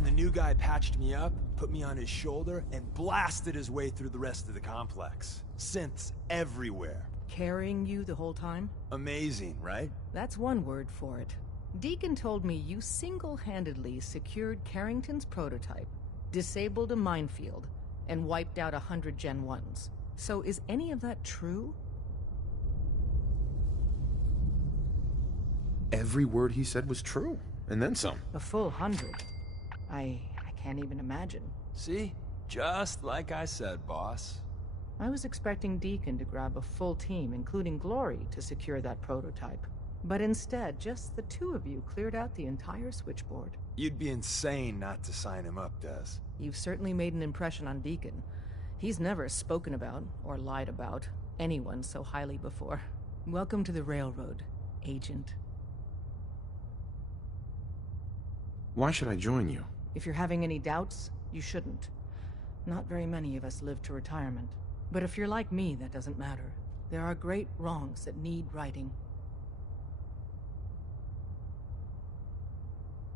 and the new guy patched me up, put me on his shoulder, and blasted his way through the rest of the complex. Synths everywhere. Carrying you the whole time? Amazing, right? That's one word for it. Deacon told me you single-handedly secured Carrington's prototype, disabled a minefield, and wiped out 100 Gen 1s. So is any of that true? Every word he said was true, and then some. A full 100. I can't even imagine. See? Just like I said, boss. I was expecting Deacon to grab a full team, including Glory, to secure that prototype. But instead, just the two of you cleared out the entire switchboard. You'd be insane not to sign him up, Des. You've certainly made an impression on Deacon. He's never spoken about, or lied about, anyone so highly before. Welcome to the Railroad, Agent. Why should I join you? If you're having any doubts, you shouldn't. Not very many of us live to retirement. But if you're like me, that doesn't matter. There are great wrongs that need righting.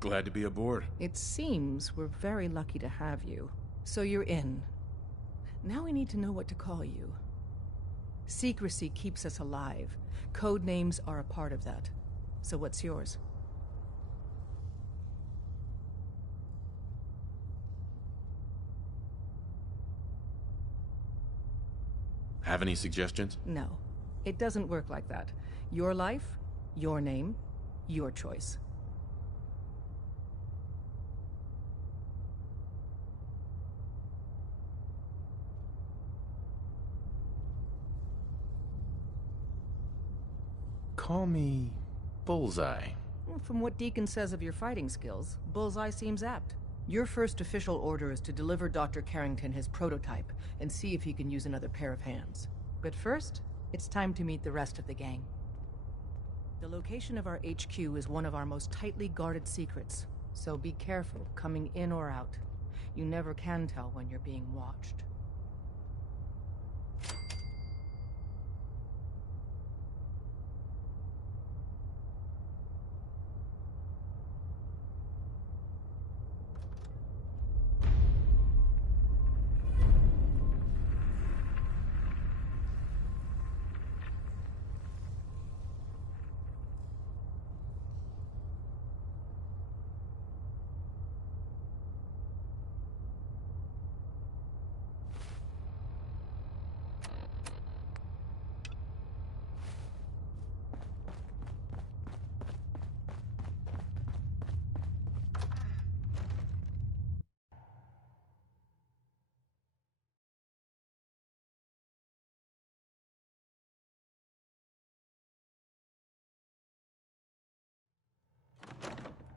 Glad to be aboard. It seems we're very lucky to have you. So you're in. Now we need to know what to call you. Secrecy keeps us alive. Code names are a part of that. So what's yours? Have any suggestions? No. It doesn't work like that. Your life, your name, your choice. Call me Bullseye. From what Deacon says of your fighting skills, Bullseye seems apt. Your first official order is to deliver Dr. Carrington his prototype and see if he can use another pair of hands. But first, it's time to meet the rest of the gang. The location of our HQ is one of our most tightly guarded secrets, so be careful coming in or out. You never can tell when you're being watched.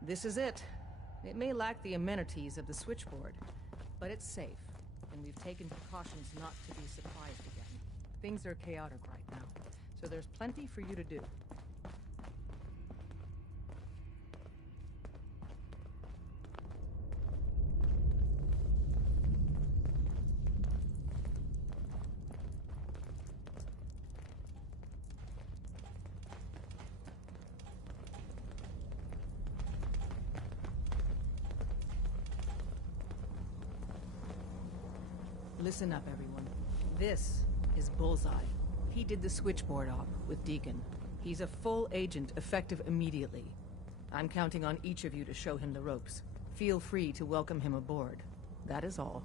This is it. It may lack the amenities of the switchboard, but it's safe, and we've taken precautions not to be surprised again. Things are chaotic right now, so there's plenty for you to do. Listen up, everyone. This is Bullseye. He did the switchboard op with Deacon. He's a full agent, effective immediately. I'm counting on each of you to show him the ropes. Feel free to welcome him aboard. That is all.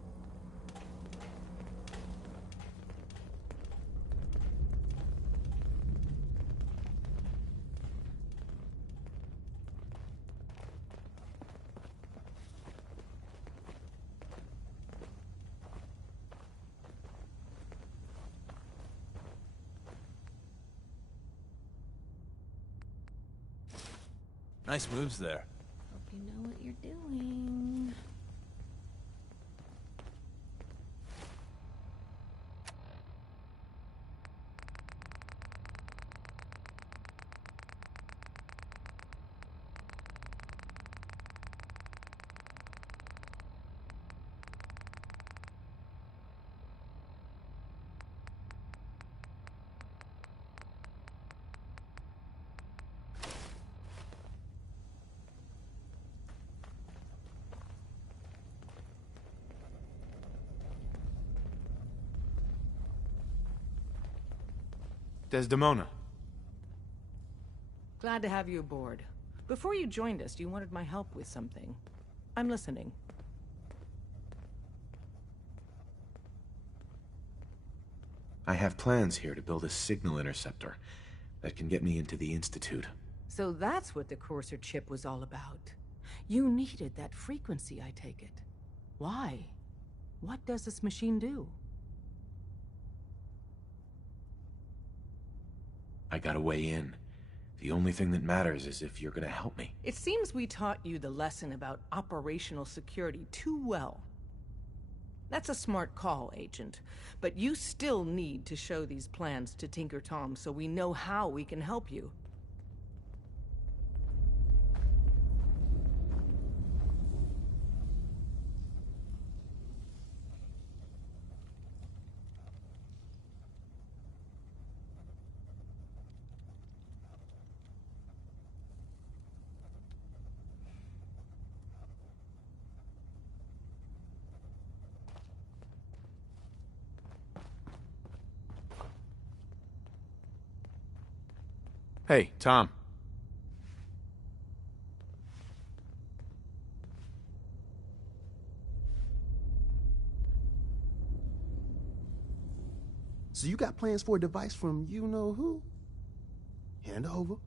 Nice moves there. Hope you know what you're doing. Desdemona. Glad to have you aboard. Before you joined us, you wanted my help with something. I'm listening. I have plans here to build a signal interceptor that can get me into the Institute. So that's what the Courser chip was all about. You needed that frequency, I take it. Why? What does this machine do? I got a way in. The only thing that matters is if you're gonna help me. It seems we taught you the lesson about operational security too well. That's a smart call, Agent. But you still need to show these plans to Tinker Tom so we know how we can help you. Hey, Tom. So you got plans for a device from you-know-who? Hand over. All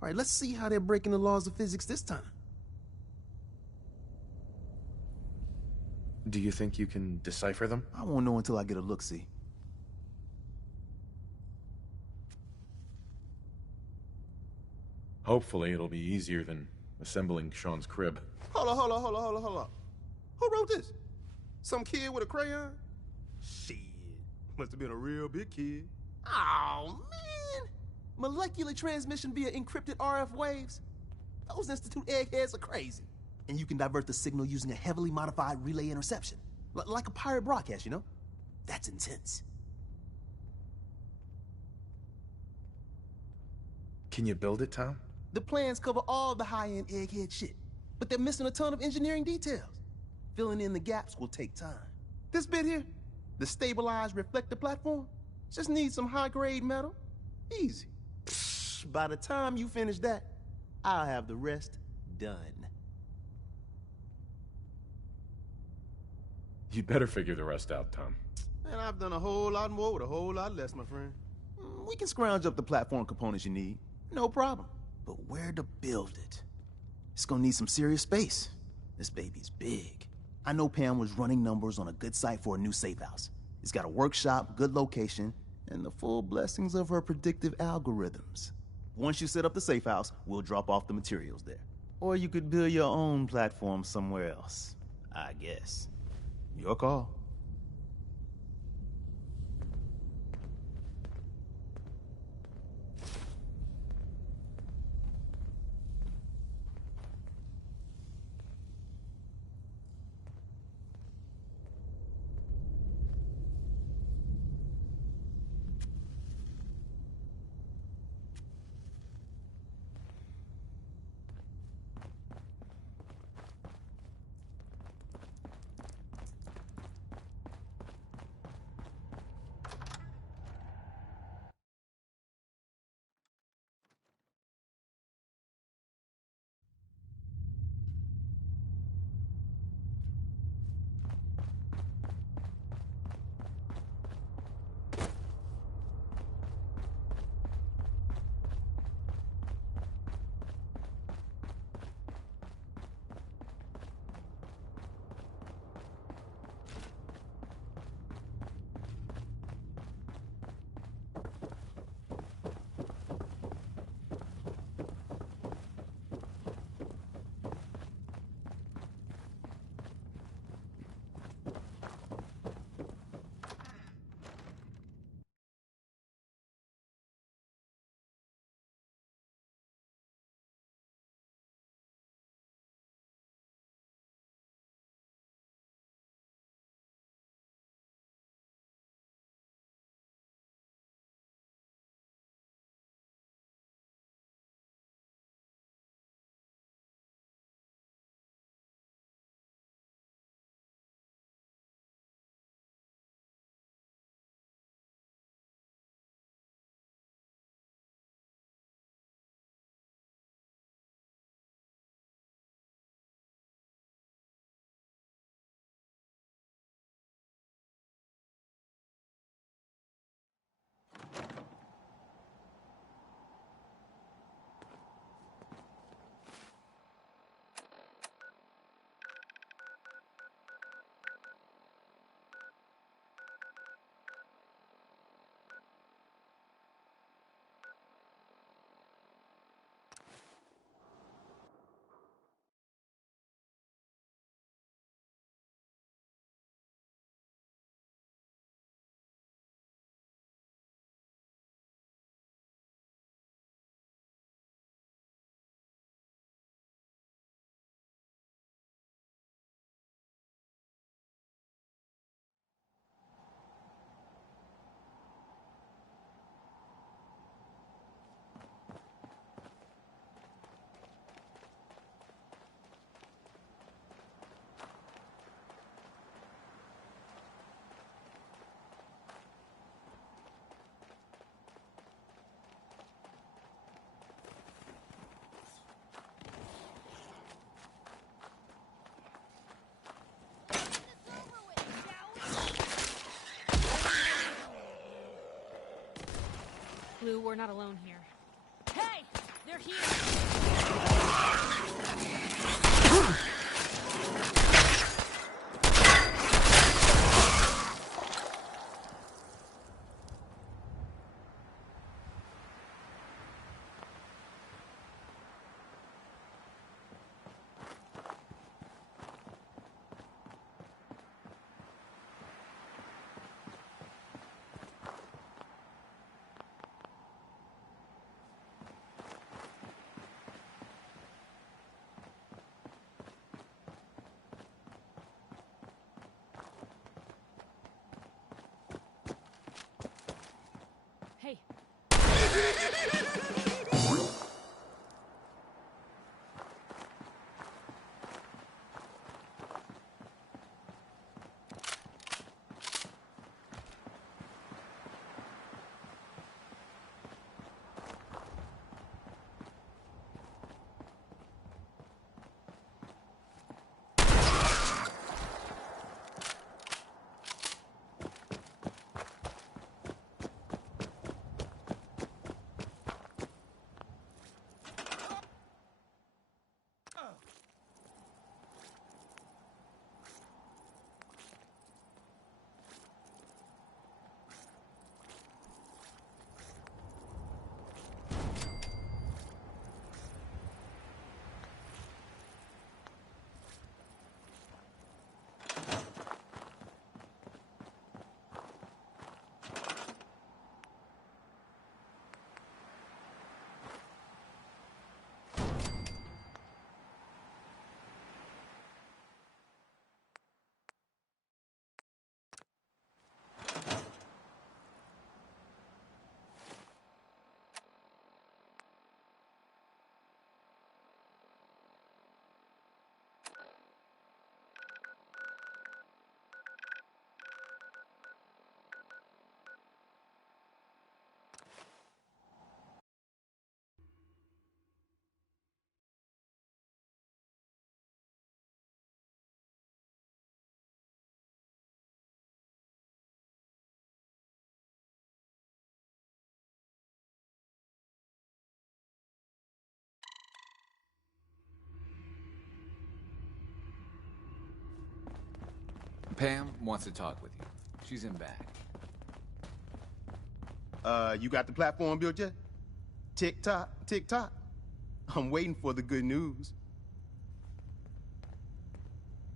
right, let's see how they're breaking the laws of physics this time. Do you think you can decipher them? I won't know until I get a look-see. Hopefully it'll be easier than assembling Sean's crib. Hold on. Who wrote this? Some kid with a crayon? Shit. Must have been a real big kid. Oh, man. Molecular transmission via encrypted RF waves? Those Institute eggheads are crazy. And you can divert the signal using a heavily modified relay interception. Like a pirate broadcast, you know? That's intense. Can you build it, Tom? The plans cover all the high-end egghead shit, but they're missing a ton of engineering details. Filling in the gaps will take time. This bit here, the stabilized reflector platform, just needs some high-grade metal. Easy. Psh, by the time you finish that, I'll have the rest done. You'd better figure the rest out, Tom. And I've done a whole lot more with a whole lot less, my friend. We can scrounge up the platform components you need. No problem. But where to build it? It's gonna need some serious space. This baby's big. I know Pam was running numbers on a good site for a new safe house. It's got a workshop, good location, and the full blessings of her predictive algorithms. Once you set up the safe house, we'll drop off the materials there. Or you could build your own platform somewhere else, I guess. Your call. Lou, we're not alone here. Hey! They're here! Hey. Pam wants to talk with you. She's in back. You got the platform built yet? Tick tock, tick tock. I'm waiting for the good news.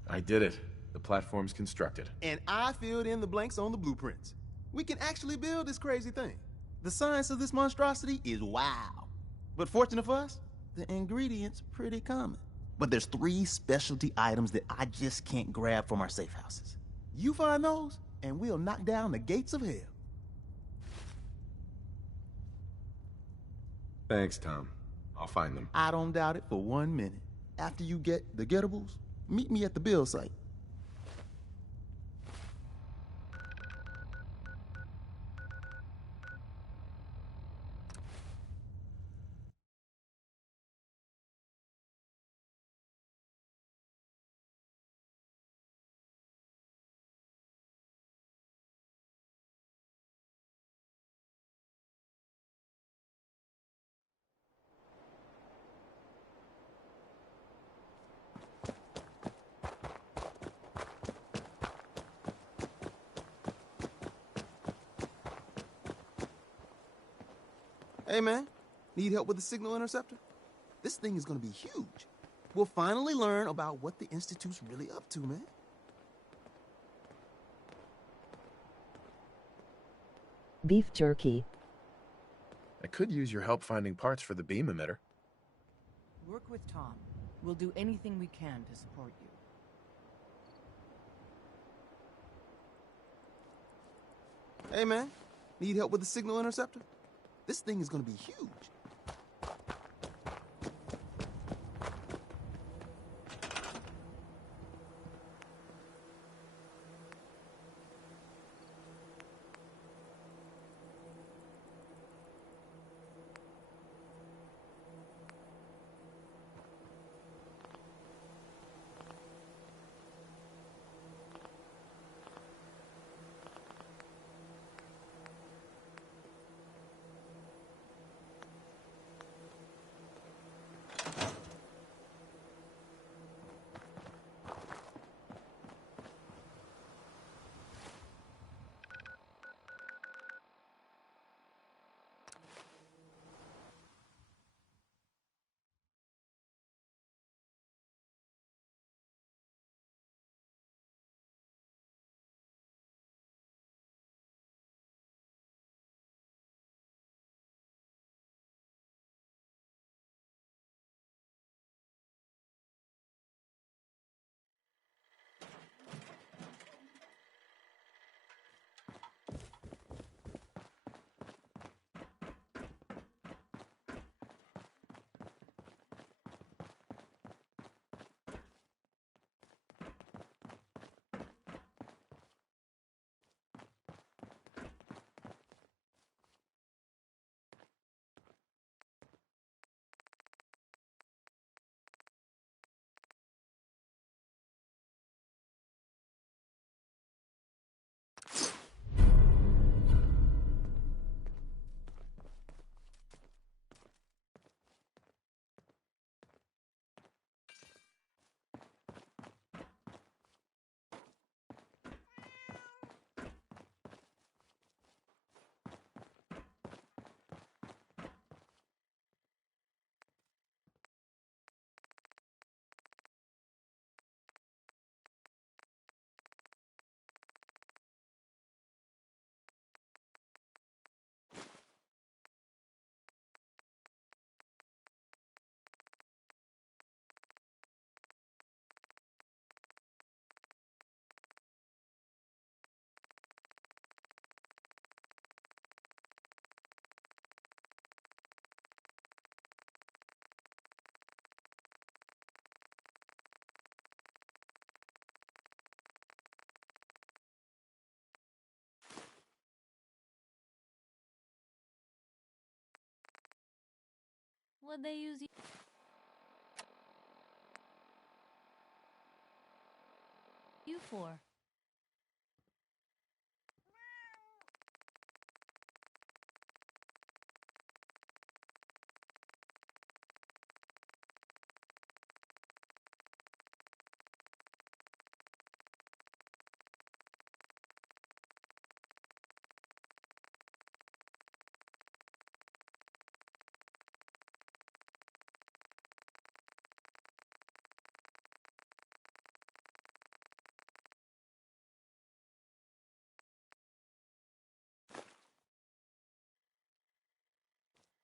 I did it. The platform's constructed. And I filled in the blanks on the blueprints. We can actually build this crazy thing. The science of this monstrosity is wow. But fortunate for us, the ingredients pretty common. But there's 3 specialty items that I just can't grab from our safe houses. You find those, and we'll knock down the gates of hell. Thanks, Tom. I'll find them. I don't doubt it for 1 minute. After you get the gettables, meet me at the build site. Hey, man. Need help with the signal interceptor? This thing is gonna be huge. We'll finally learn about what the Institute's really up to, man. Beef jerky. I could use your help finding parts for the beam emitter. Work with Tom. We'll do anything we can to support you. Hey, man. Need help with the signal interceptor? This thing is gonna be huge. would they use you for?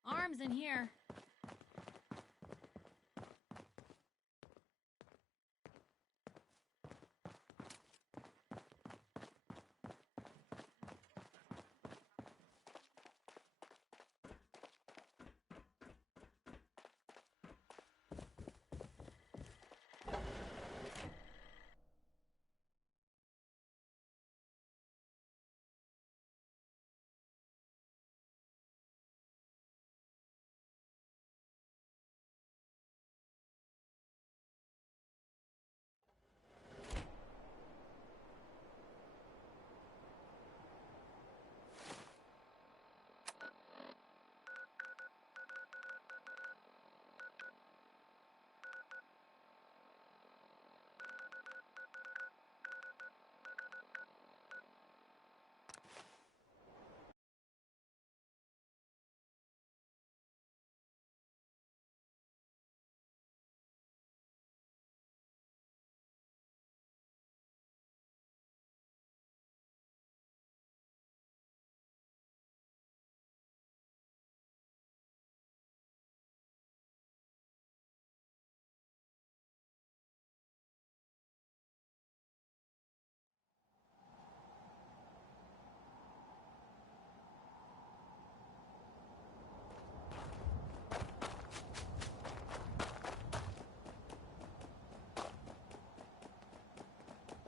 Arms in here.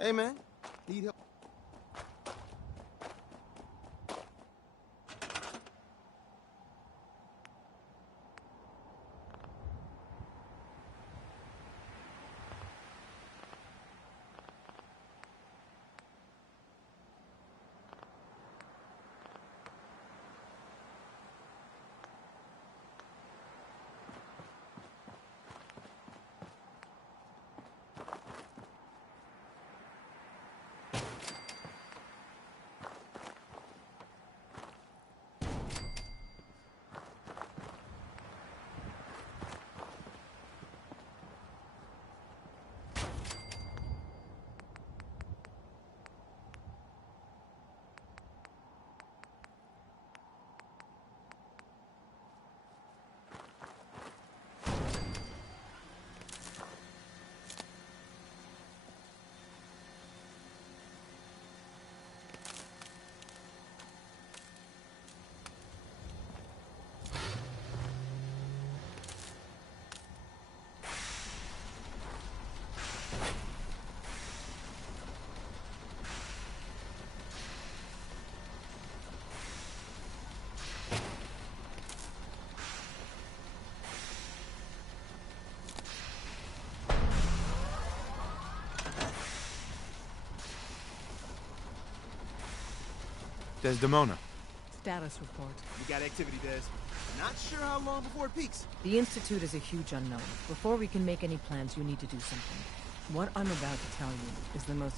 Hey, man. Need help? Desdemona. Status report. We got activity, Des. Not sure how long before it peaks. The Institute is a huge unknown. Before we can make any plans, you need to do something. What I'm about to tell you is the most...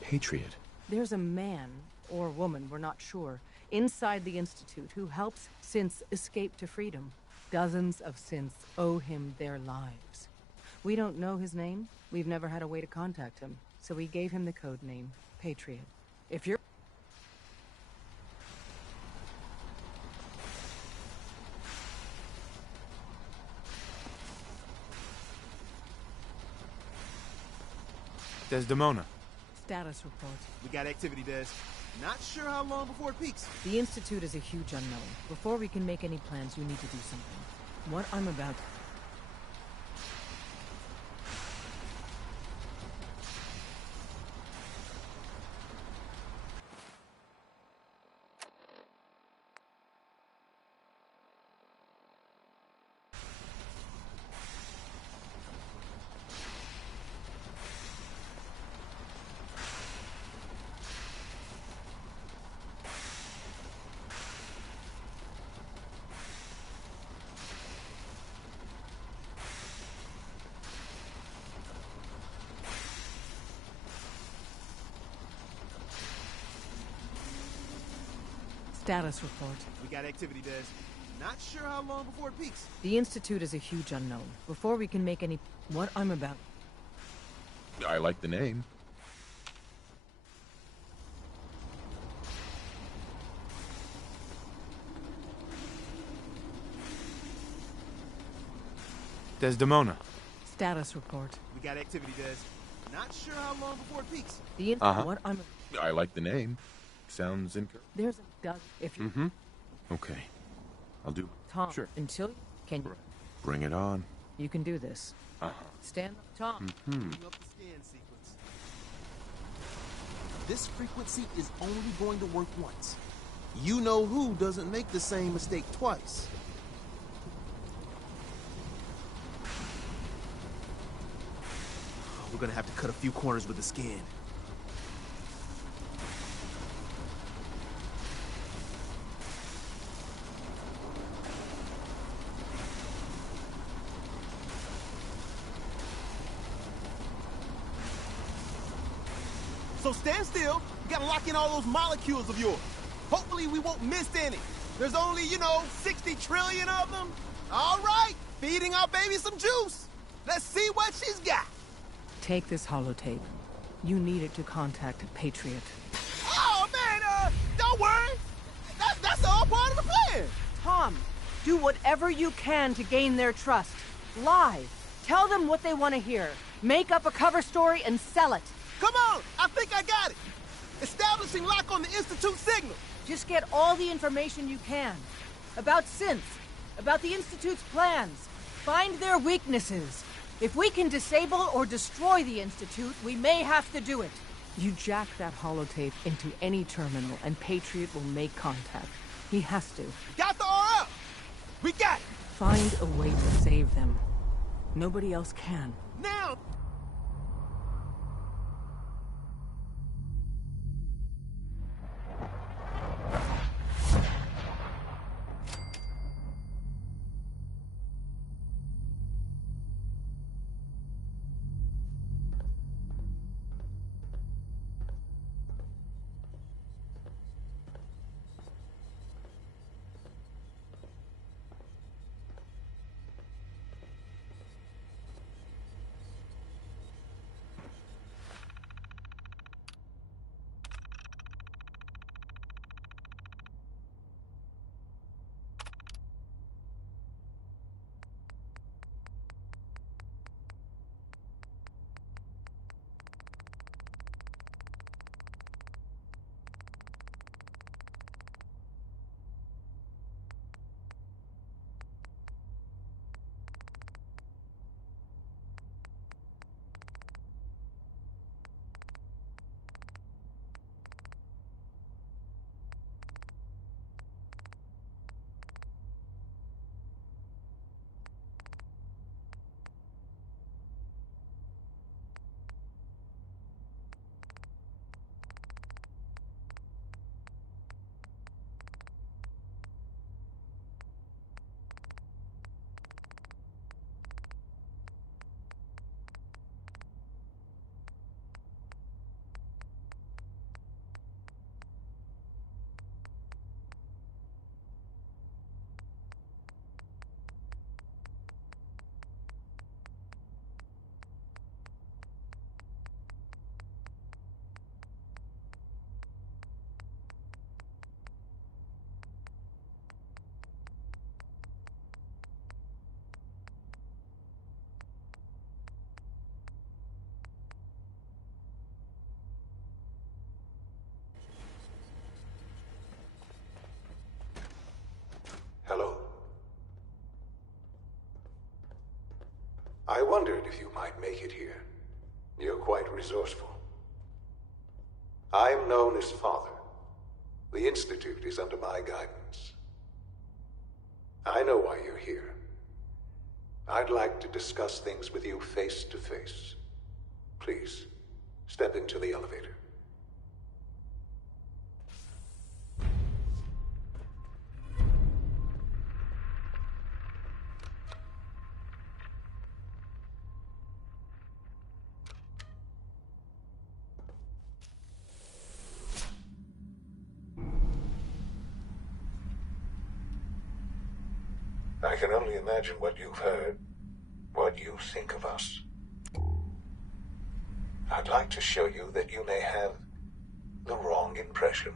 Patriot. There's a man, or woman, we're not sure, inside the Institute who helps synths escape to freedom. Dozens of synths owe him their lives. We don't know his name. We've never had a way to contact him. So we gave him the code name, Patriot. If you're... Desdemona. Status report. We got activity, Des. Not sure how long before it peaks. The Institute is a huge unknown. Before we can make any plans, you need to do something. What I'm about... Status report. We got activity, Des. Not sure how long before it peaks. The Institute is a huge unknown. Before we can make any... What I'm about... I like the name. Desdemona. Status report. We got activity, Des. Not sure how long before it peaks. The What I'm... I like the name. Sounds encouraging. There's a dozen... If you... Okay. I'll do... Tom, Sure. until... Can you... Bring it on. You can do this. Stand up, Tom. Bring up the scan sequence. This frequency is only going to work once. You know who doesn't make the same mistake twice. We're gonna have to cut a few corners with the scan. So stand still. You gotta lock in all those molecules of yours. Hopefully we won't miss any. There's only, 60 trillion of them. All right, feeding our baby some juice. Let's see what she's got. Take this holotape. You need it to contact Patriot. Oh, man, don't worry. That's all part of the plan. Tom, do whatever you can to gain their trust. Lie. Tell them what they want to hear. Make up a cover story and sell it. Come on, I think I got it. Establishing lock on the Institute signal. Just get all the information you can. About synths, about the Institute's plans. Find their weaknesses. If we can disable or destroy the Institute, we may have to do it. You jack that holotape into any terminal and Patriot will make contact. He has to. Got the RL. We got it. Find a way to save them. Nobody else can. Now. Hello. I wondered if you might make it here. You're quite resourceful. I'm known as Father. The Institute is under my guidance. I know why you're here. I'd like to discuss things with you face to face. Please, step into the elevator. can only imagine what you've heard, what you think of us. I'd like to show you that you may have the wrong impression.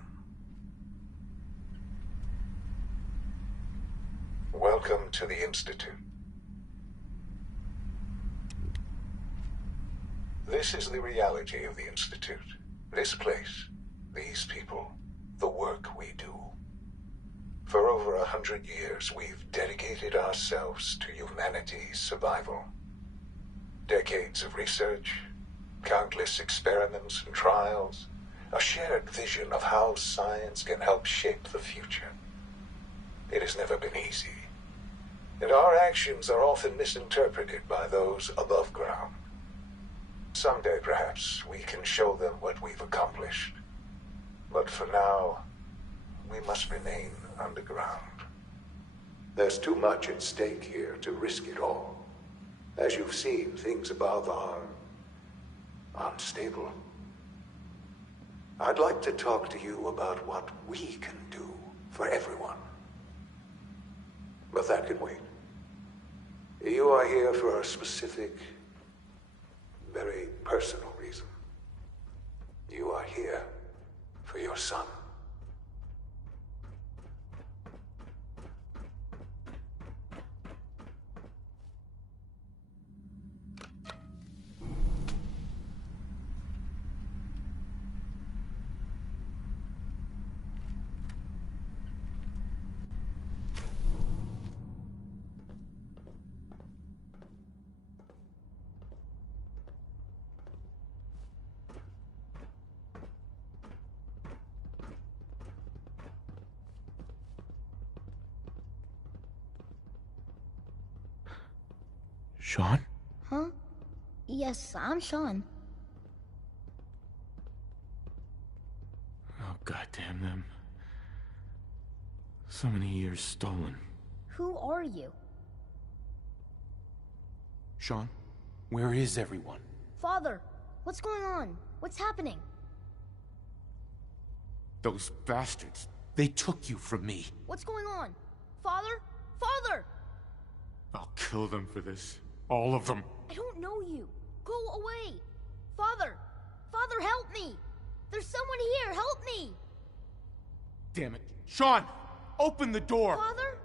Welcome to the Institute. This is the reality of the Institute. This place, these people, the work we do. For over 100 years, we've dedicated ourselves to humanity's survival. Decades of research, countless experiments and trials, a shared vision of how science can help shape the future. It has never been easy, and our actions are often misinterpreted by those above ground. Someday, perhaps, we can show them what we've accomplished. But for now, we must remain underground. There's too much at stake here to risk it all. As you've seen, things above are unstable. I'd like to talk to you about what we can do for everyone. But that can wait. You are here for a specific, very personal reason. You are here for your son. Sean? Huh? Yes, I'm Sean. Oh, goddamn them. So many years stolen. Who are you? Sean, where is everyone? Father, what's going on? What's happening? Those bastards. They took you from me. What's going on? Father? Father! I'll kill them for this. All of them. I don't know you. Go away. Father! Father, help me! There's someone here, help me! Damn it. Sean! Open the door! Father?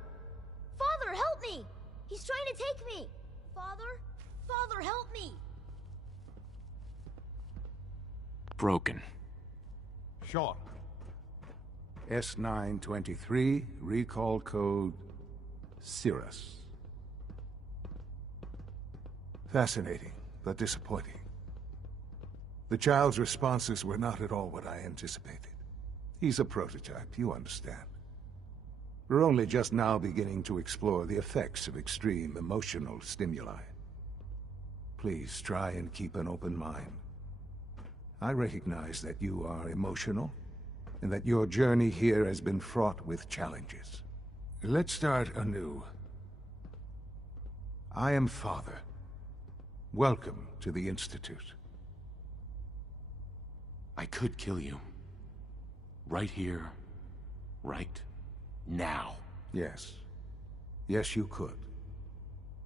Father, help me! He's trying to take me! Father? Father, help me! Broken. Sean. S923, recall code Cirrus. Fascinating, but disappointing. The child's responses were not at all what I anticipated. He's a prototype, you understand. We're only just now beginning to explore the effects of extreme emotional stimuli. Please try and keep an open mind. I recognize that you are emotional, and that your journey here has been fraught with challenges. Let's start anew. I am Father. Welcome to the Institute. I could kill you. Right here. Right now. Yes. Yes, you could.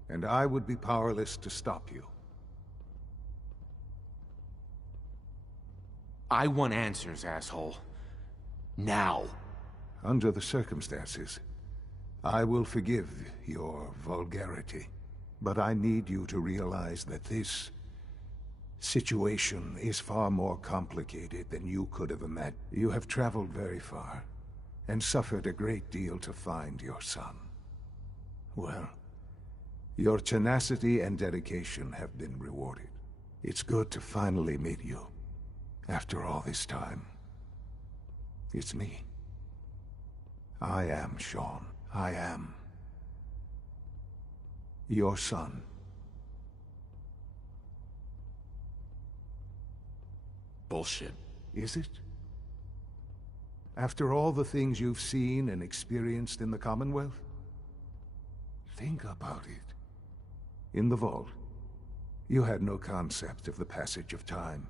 And I would be powerless to stop you. I want answers, asshole. Now. Under the circumstances, I will forgive your vulgarity. But I need you to realize that this situation is far more complicated than you could have imagined. You have traveled very far, and suffered a great deal to find your son. Well, your tenacity and dedication have been rewarded. It's good to finally meet you, after all this time. It's me. I am Sean. I am your son. Bullshit. Is it? After all the things you've seen and experienced in the Commonwealth? Think about it. In the vault, you had no concept of the passage of time.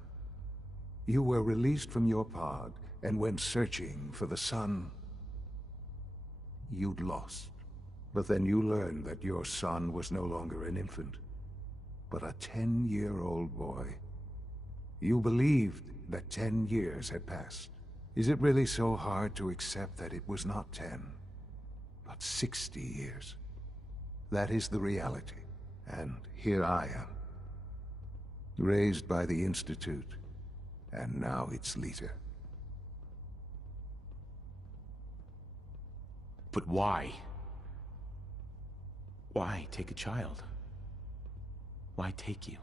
You were released from your pod and went searching for the son you'd lost. But then you learned that your son was no longer an infant, but a 10-year-old boy. You believed that 10 years had passed. Is it really so hard to accept that it was not 10, but 60 years? That is the reality, and here I am. Raised by the Institute, and now its leader. But why? Why take a child? Why take you?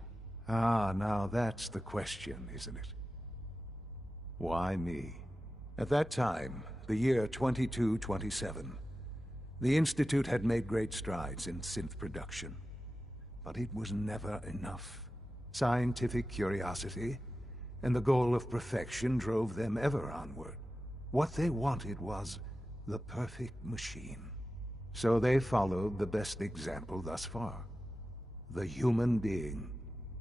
Ah, now that's the question, isn't it? Why me? At that time, the year 2227, the Institute had made great strides in synth production. But it was never enough. Scientific curiosity and the goal of perfection drove them ever onward. What they wanted was the perfect machine. So they followed the best example thus far. The human being.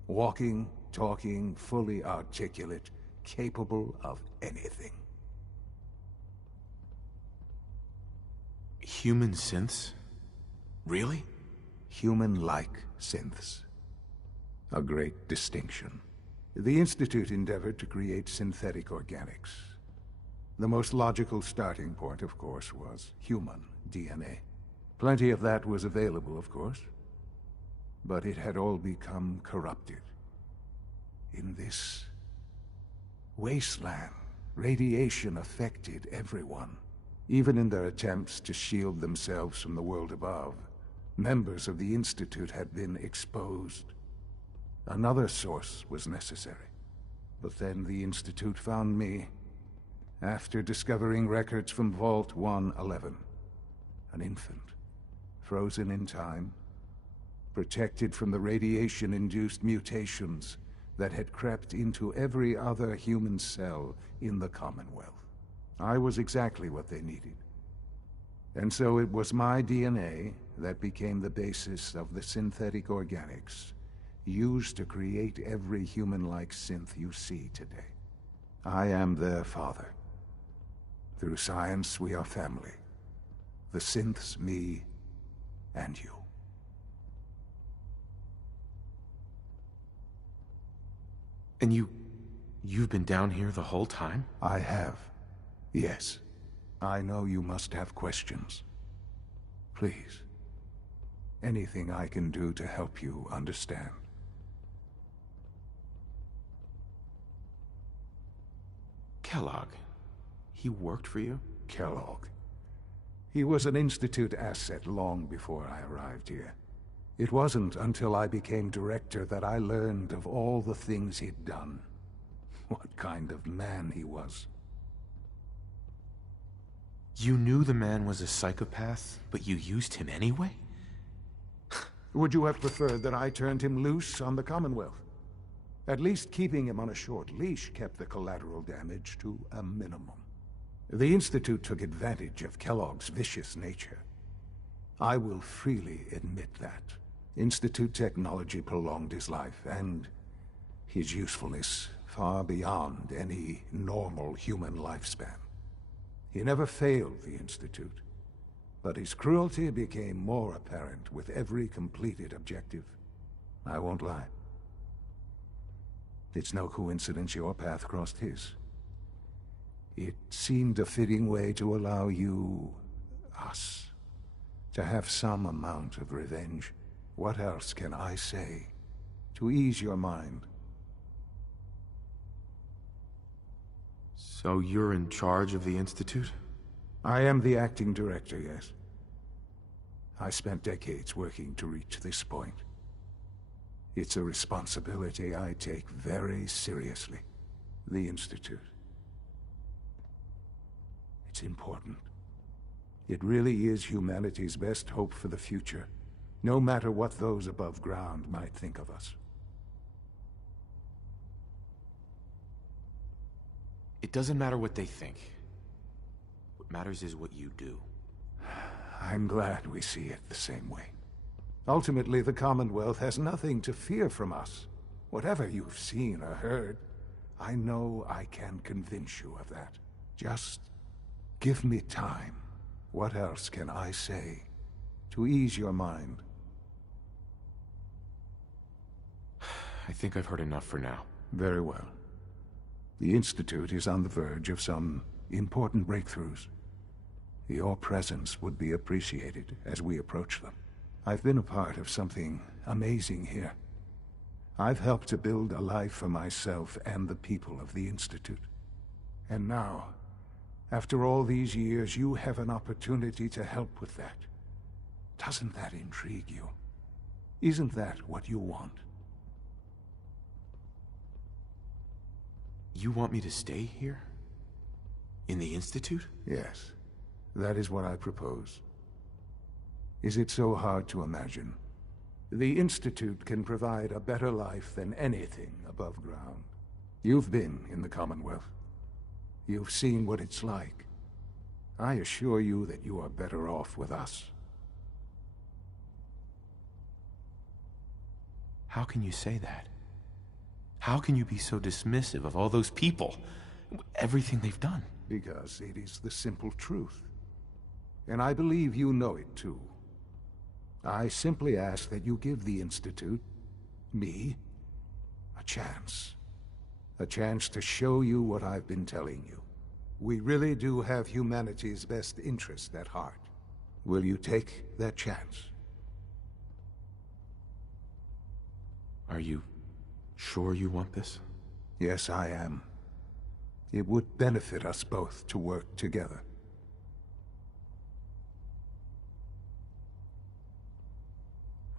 Walking, talking, fully articulate, capable of anything. Human synths? Really? Human-like synths. A great distinction. The Institute endeavored to create synthetic organics. The most logical starting point, of course, was human DNA. Plenty of that was available, of course. But it had all become corrupted. In this wasteland, radiation affected everyone. Even in their attempts to shield themselves from the world above, members of the Institute had been exposed. Another source was necessary. But then the Institute found me, after discovering records from Vault 111. An infant, frozen in time, protected from the radiation-induced mutations that had crept into every other human cell in the Commonwealth. I was exactly what they needed. And so it was my DNA that became the basis of the synthetic organics used to create every human-like synth you see today. I am their father. Through science, we are family. The synths, me, and you. And you've been down here the whole time? I have. Yes. I know you must have questions. Please. Anything I can do to help you understand. Kellogg. He worked for you? Kellogg. He was an Institute asset long before I arrived here. It wasn't until I became director that I learned of all the things he'd done. What kind of man he was. You knew the man was a psychopath, but you used him anyway? Would you have preferred that I turned him loose on the Commonwealth? At least keeping him on a short leash kept the collateral damage to a minimum. The Institute took advantage of Kellogg's vicious nature. I will freely admit that. Institute technology prolonged his life, and his usefulness far beyond any normal human lifespan. He never failed the Institute, but his cruelty became more apparent with every completed objective. I won't lie. It's no coincidence your path crossed his. It seemed a fitting way to allow you, us, to have some amount of revenge. What else can I say to ease your mind? So you're in charge of the Institute? I am the acting director, yes. I spent decades working to reach this point. It's a responsibility I take very seriously. The Institute. It's important. It really is humanity's best hope for the future, no matter what those above ground might think of us. It doesn't matter what they think. What matters is what you do. I'm glad we see it the same way. Ultimately, the Commonwealth has nothing to fear from us. Whatever you've seen or heard, I know I can convince you of that. Just give me time. What else can I say to ease your mind. I think I've heard enough for now. Very well. The Institute is on the verge of some important breakthroughs. Your presence would be appreciated as we approach them. I've been a part of something amazing here. I've helped to build a life for myself and the people of the Institute. And now, after all these years, you have an opportunity to help with that. Doesn't that intrigue you? Isn't that what you want? You want me to stay here? In the Institute? Yes, that is what I propose. Is it so hard to imagine? The Institute can provide a better life than anything above ground. You've been in the Commonwealth. You've seen what it's like. I assure you that you are better off with us. How can you say that? How can you be so dismissive of all those people? Everything they've done? Because it is the simple truth. And I believe you know it too. I simply ask that you give the Institute, me, a chance. A chance to show you what I've been telling you. We really do have humanity's best interest at heart. Will you take that chance? Are you sure you want this? Yes, I am. It would benefit us both to work together.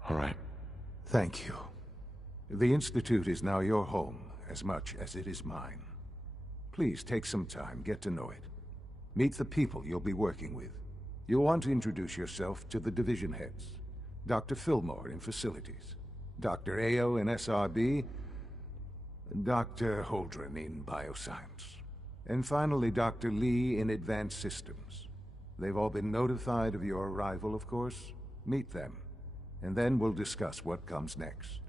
All right. Thank you. The Institute is now your home as much as it is mine. Please take some time, get to know it. Meet the people you'll be working with. You'll want to introduce yourself to the division heads. Dr. Fillmore in Facilities, Dr. Ao in SRB, Dr. Holdren in Bioscience, and finally Dr. Lee in Advanced Systems. They've all been notified of your arrival, of course. Meet them, and then we'll discuss what comes next.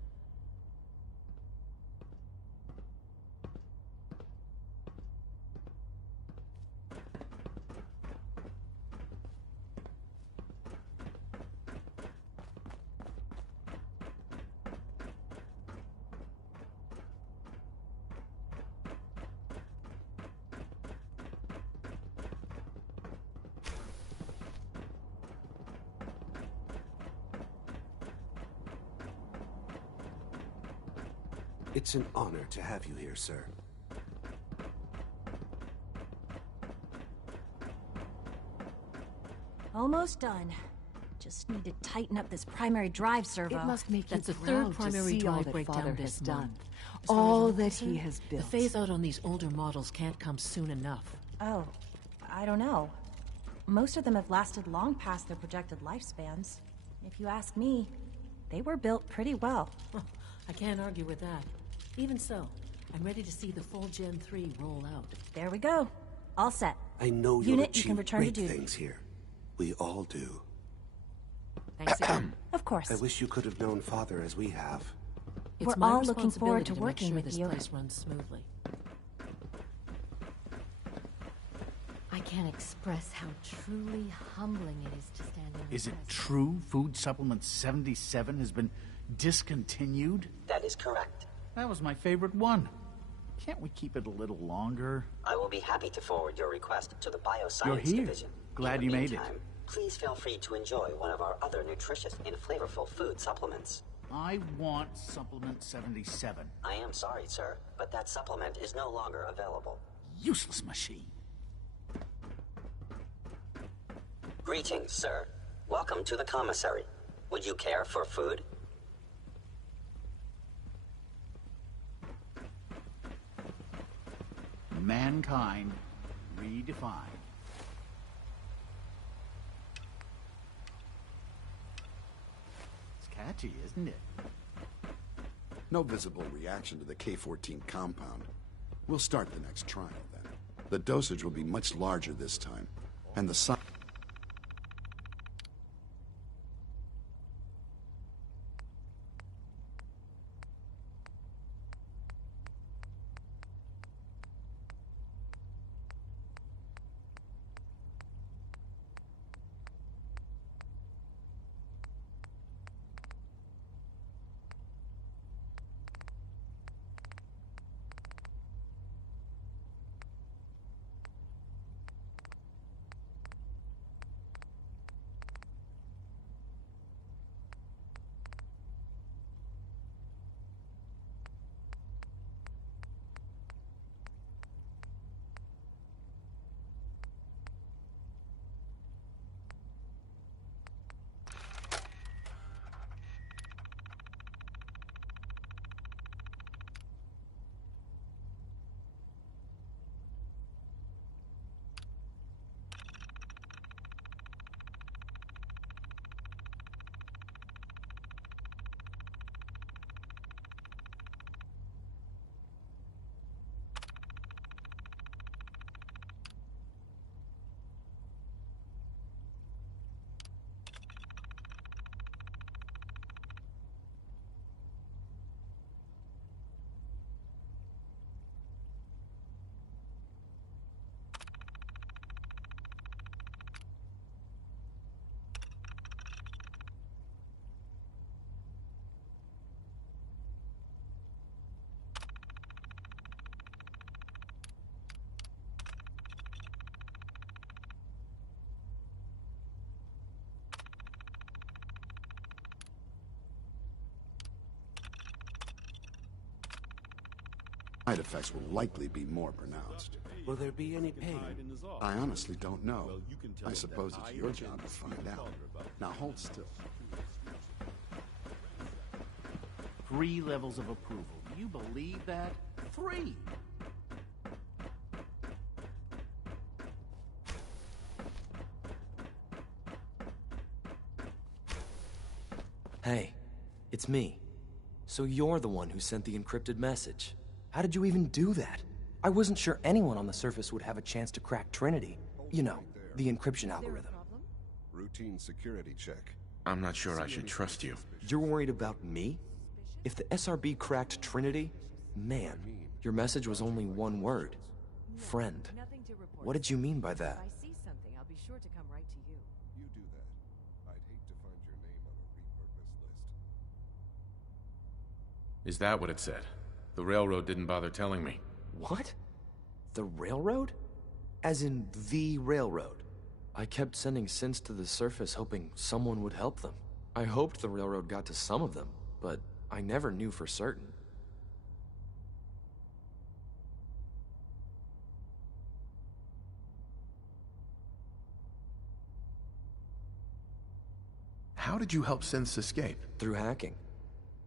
It's an honor to have you here, sir. Almost done. Just need to tighten up this primary drive servo. It must make That's you the proud third primary to see all drive that breakdown Father this has done. month. As far as All I'm that concerned, he has built. The phase out on these older models can't come soon enough. Oh, I don't know. Most of them have lasted long past their projected lifespans. If you ask me, they were built pretty well. I can't argue with that. Even so, I'm ready to see the full Gen 3 roll out. There we go. All set. I know you'll Unit, you can achieve return to great duty. things here. We all do. Thanks again. Of course. I wish you could have known Father as we have. It's We're my all looking forward to responsibility working make sure with this you. place runs smoothly. I can't express how truly humbling it is to stand in your Is it presence. true Food Supplement 77 has been discontinued? That is correct. That was my favorite one. Can't we keep it a little longer? I will be happy to forward your request to the Bioscience You're here. Division. Glad In you the made it. meantime, please feel free to enjoy one of our other nutritious and flavorful food supplements. I want Supplement 77. I am sorry, sir, but that supplement is no longer available. Useless machine. Greetings, sir. Welcome to the commissary. Would you care for food? Mankind redefined. It's catchy, isn't it? No visible reaction to the K-14 compound. We'll start the next trial, then. The dosage will be much larger this time, and the si- side effects will likely be more pronounced. Will there be any pain? I honestly don't know. I suppose it's your job to find out. Now hold still. 3 levels of approval. Do you believe that? 3! Hey, it's me. So you're the one who sent the encrypted message. How did you even do that? I wasn't sure anyone on the surface would have a chance to crack Trinity. You know, the encryption algorithm. Routine security check. I'm not sure I should trust you. You're worried about me? If the SRB cracked Trinity, man, your message was only one word. Friend. What did you mean by that? If I see something, I'll be sure to come right to you. You do that. I'd hate to find your name on a repurposed list. Is that what it said? The railroad didn't bother telling me. What? The railroad? As in the railroad? I kept sending synths to the surface hoping someone would help them. I hoped the railroad got to some of them, but I never knew for certain. How did you help synths escape? Through hacking.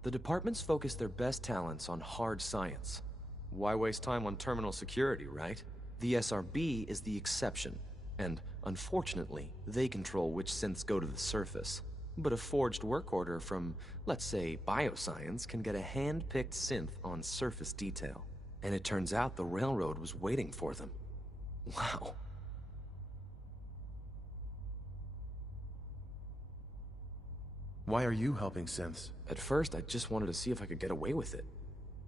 The departments focus their best talents on hard science. Why waste time on terminal security, right? The SRB is the exception, and unfortunately, they control which synths go to the surface. But a forged work order from, let's say, bioscience can get a hand-picked synth on surface detail. And it turns out the railroad was waiting for them. Wow. Why are you helping synths? At first, I just wanted to see if I could get away with it.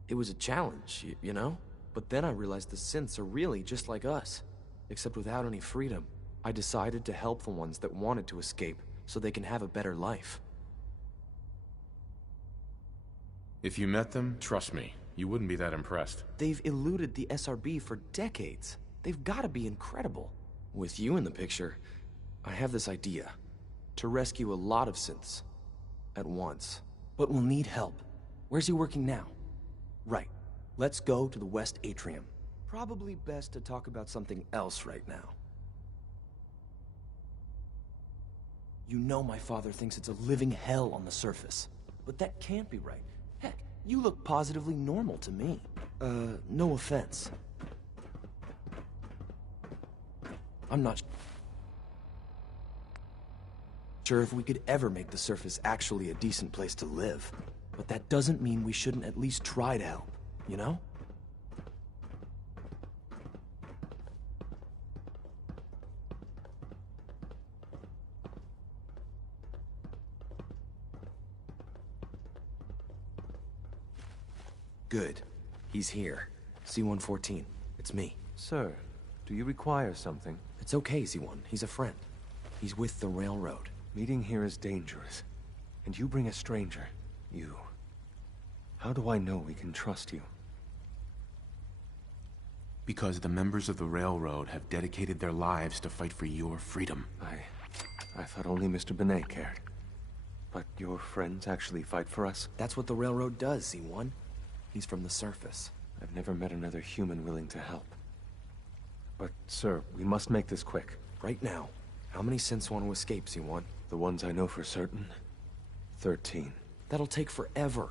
It was a challenge, you know? But then I realized the synths are really just like us, except without any freedom. I decided to help the ones that wanted to escape, so they can have a better life. If you met them, trust me, you wouldn't be that impressed. They've eluded the SRB for decades. They've got to be incredible. With you in the picture, I have this idea. To rescue a lot of synths. At once. But we'll need help. Where's he working now? Right. Let's go to the West Atrium. Probably best to talk about something else right now. You know my father thinks it's a living hell on the surface. But that can't be right. Heck, you look positively normal to me. No offense. I'm not sure if we could ever make the surface actually a decent place to live. But that doesn't mean we shouldn't at least try to help, you know? Good. He's here. C-114. It's me. Sir, do you require something? It's okay, Z1. He's a friend. He's with the railroad. Meeting here is dangerous. And you bring a stranger. You. How do I know we can trust you? Because the members of the railroad have dedicated their lives to fight for your freedom. I thought only Mr. Benet cared. But your friends actually fight for us? That's what the railroad does, Z1. He's from the surface. I've never met another human willing to help. But, sir, we must make this quick. Right now. How many synths want to escape, Z1? The ones I know for certain? 13. That'll take forever.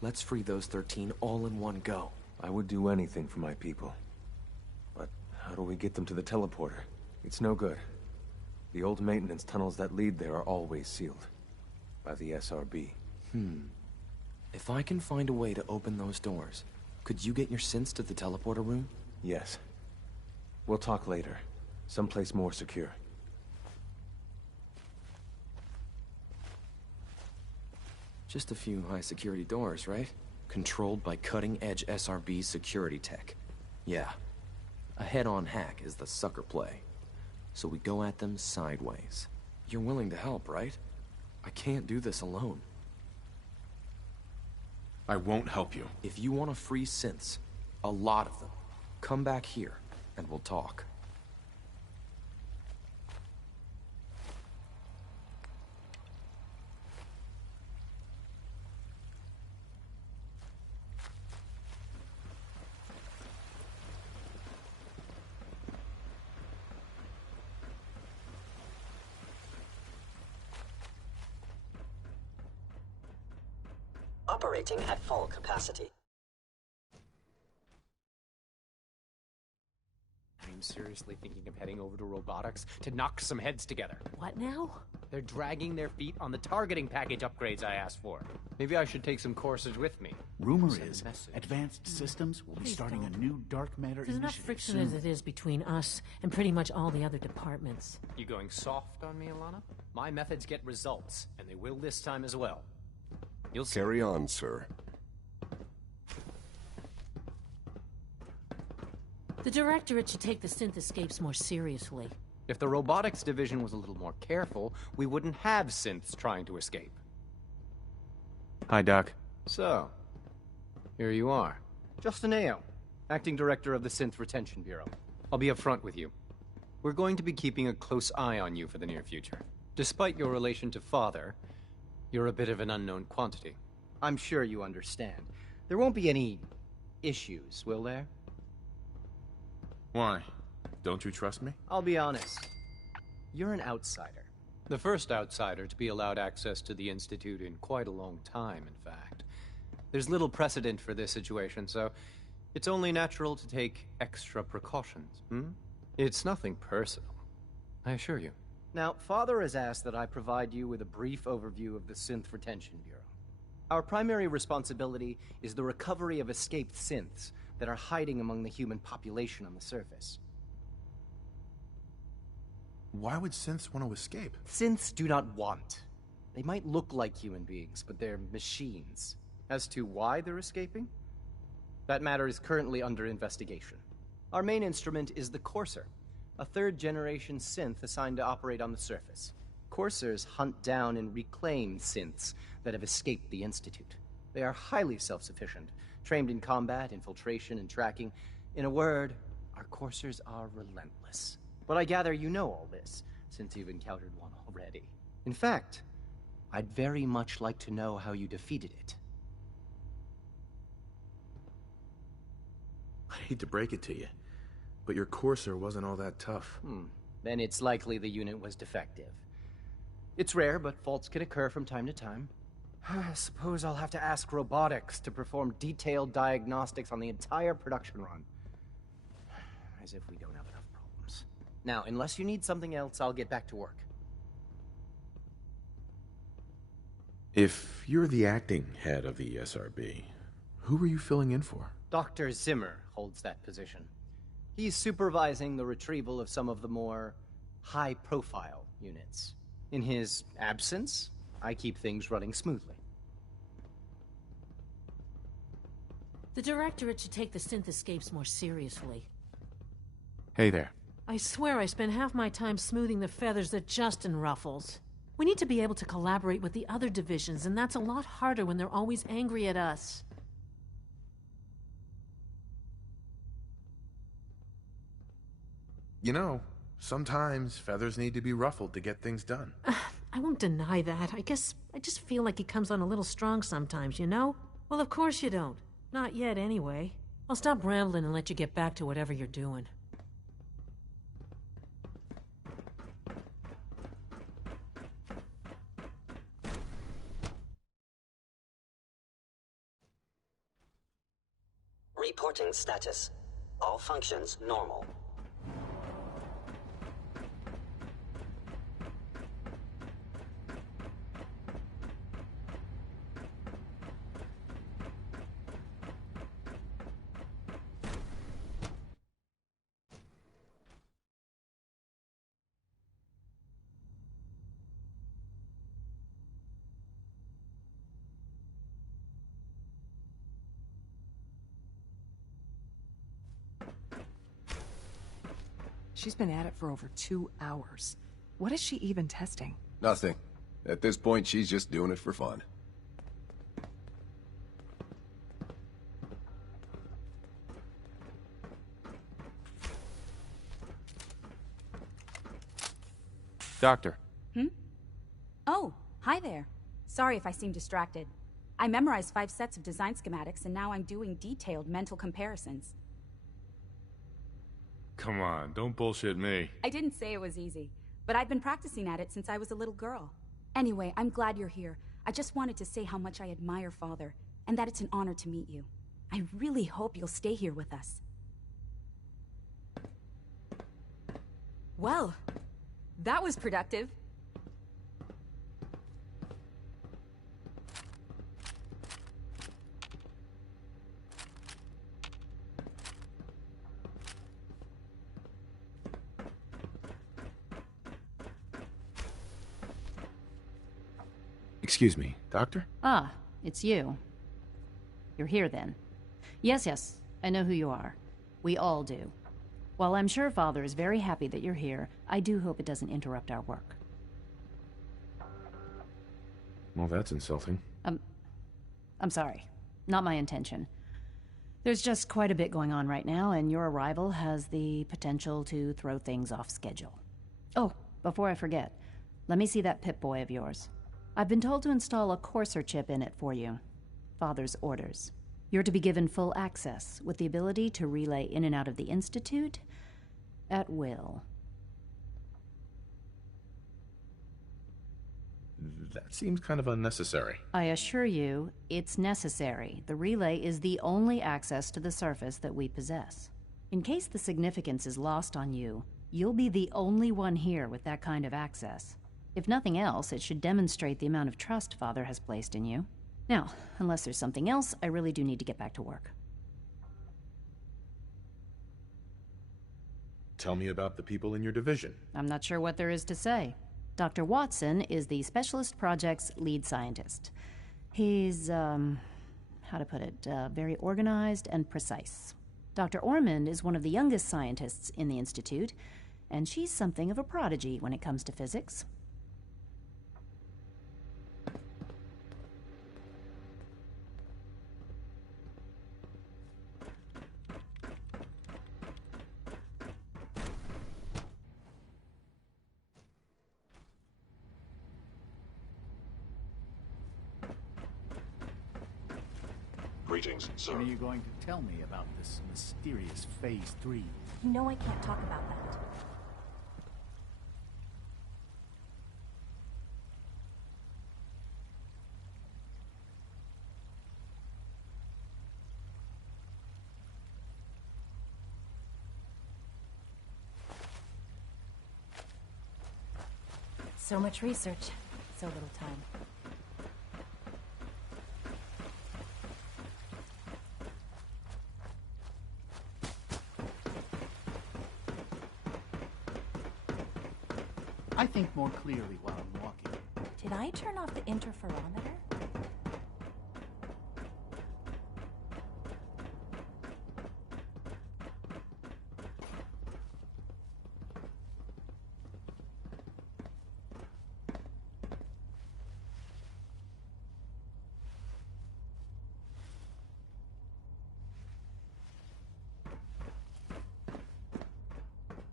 Let's free those 13 all in one go. I would do anything for my people. But how do we get them to the teleporter? It's no good. The old maintenance tunnels that lead there are always sealed. By the SRB. If I can find a way to open those doors, could you get your synths to the teleporter room? Yes. We'll talk later. Someplace more secure. Just a few high-security doors, right? Controlled by cutting-edge SRB security tech. Yeah. A head-on hack is the sucker play. So we go at them sideways. You're willing to help, right? I can't do this alone. I won't help you. If you want to free synths, a lot of them, come back here, and we'll talk. operating at full capacity. I'm seriously thinking of heading over to robotics to knock some heads together. What now? They're dragging their feet on the targeting package upgrades I asked for. Maybe I should take some courses with me. Rumor Send a is, message. Advanced Systems will be Please starting don't. a new dark matter There's enough initiative friction soon. as it is between us and pretty much all the other departments. You going soft on me, Alana? My methods get results, and they will this time as well. You'll see. Carry on, sir. The Directorate should take the synth escapes more seriously. If the robotics division was a little more careful, we wouldn't have synths trying to escape. Hi, Doc. So, here you are. Justin Ayo, Acting Director of the Synth Retention Bureau. I'll be upfront with you. We're going to be keeping a close eye on you for the near future. Despite your relation to Father, you're a bit of an unknown quantity. I'm sure you understand. There won't be any issues, will there? Why? Don't you trust me? I'll be honest. You're an outsider. The first outsider to be allowed access to the Institute in quite a long time, in fact. There's little precedent for this situation, so it's only natural to take extra precautions, It's nothing personal, I assure you. Now, Father has asked that I provide you with a brief overview of the Synth Retention Bureau. Our primary responsibility is the recovery of escaped synths that are hiding among the human population on the surface. Why would synths want to escape? Synths do not want. They might look like human beings, but they're machines. As to why they're escaping? That matter is currently under investigation. Our main instrument is the Courser, a third-generation synth assigned to operate on the surface. Coursers hunt down and reclaim synths that have escaped the Institute. They are highly self-sufficient, trained in combat, infiltration, and tracking. In a word, our Coursers are relentless. But I gather you know all this, since you've encountered one already. In fact, I'd very much like to know how you defeated it. I hate to break it to you, but your Courser wasn't all that tough. Then it's likely the unit was defective. It's rare, but faults can occur from time to time. I suppose I'll have to ask robotics to perform detailed diagnostics on the entire production run. As if we don't have enough problems. Now, unless you need something else, I'll get back to work. If you're the acting head of the SRB, who were you filling in for? Dr. Zimmer holds that position. He's supervising the retrieval of some of the more high-profile units. In his absence, I keep things running smoothly. The Directorate should take the synth escapes more seriously. Hey there. I swear I spend half my time smoothing the feathers that Justin ruffles. We need to be able to collaborate with the other divisions, and that's a lot harder when they're always angry at us. You know, sometimes feathers need to be ruffled to get things done. I won't deny that. I guess I just feel like he comes on a little strong sometimes, you know? Well, of course you don't. Not yet, anyway. I'll stop rambling and let you get back to whatever you're doing. Reporting status. All functions normal. She's been at it for over 2 hours. What is she even testing? Nothing. At this point, she's just doing it for fun. Doctor. Oh, hi there. Sorry if I seem distracted. I memorized 5 sets of design schematics, and now I'm doing detailed mental comparisons. Come on, don't bullshit me. I didn't say it was easy, but I've been practicing at it since I was a little girl. Anyway, I'm glad you're here. I just wanted to say how much I admire Father. and that it's an honor to meet you. I really hope you'll stay here with us. Well, that was productive. Excuse me, Doctor? Ah, it's you. You're here then. Yes, I know who you are. We all do. While I'm sure Father is very happy that you're here, I do hope it doesn't interrupt our work. Well, that's insulting. I'm sorry. Not my intention. There's just quite a bit going on right now, and your arrival has the potential to throw things off schedule. Oh, before I forget, let me see that Pip-Boy of yours. I've been told to install a courser chip in it for you. Father's orders. You're to be given full access, with the ability to relay in and out of the Institute at will. That seems kind of unnecessary. I assure you, it's necessary. The relay is the only access to the surface that we possess. In case the significance is lost on you, you'll be the only one here with that kind of access. If nothing else, it should demonstrate the amount of trust Father has placed in you. Now, unless there's something else, I really do need to get back to work. Tell me about the people in your division. I'm not sure what there is to say. Dr. Watson is the Specialist Project's lead scientist. He's, how to put it, very organized and precise. Dr. Ormond is one of the youngest scientists in the Institute, and she's something of a prodigy when it comes to physics. Greetings, sir. When are you going to tell me about this mysterious Phase 3? You know I can't talk about that. So much research, so little time. I think more clearly while I'm walking. Did I turn off the interferometer?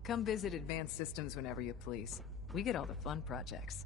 Come visit Advanced Systems whenever you please. We get all the fun projects.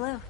Hello.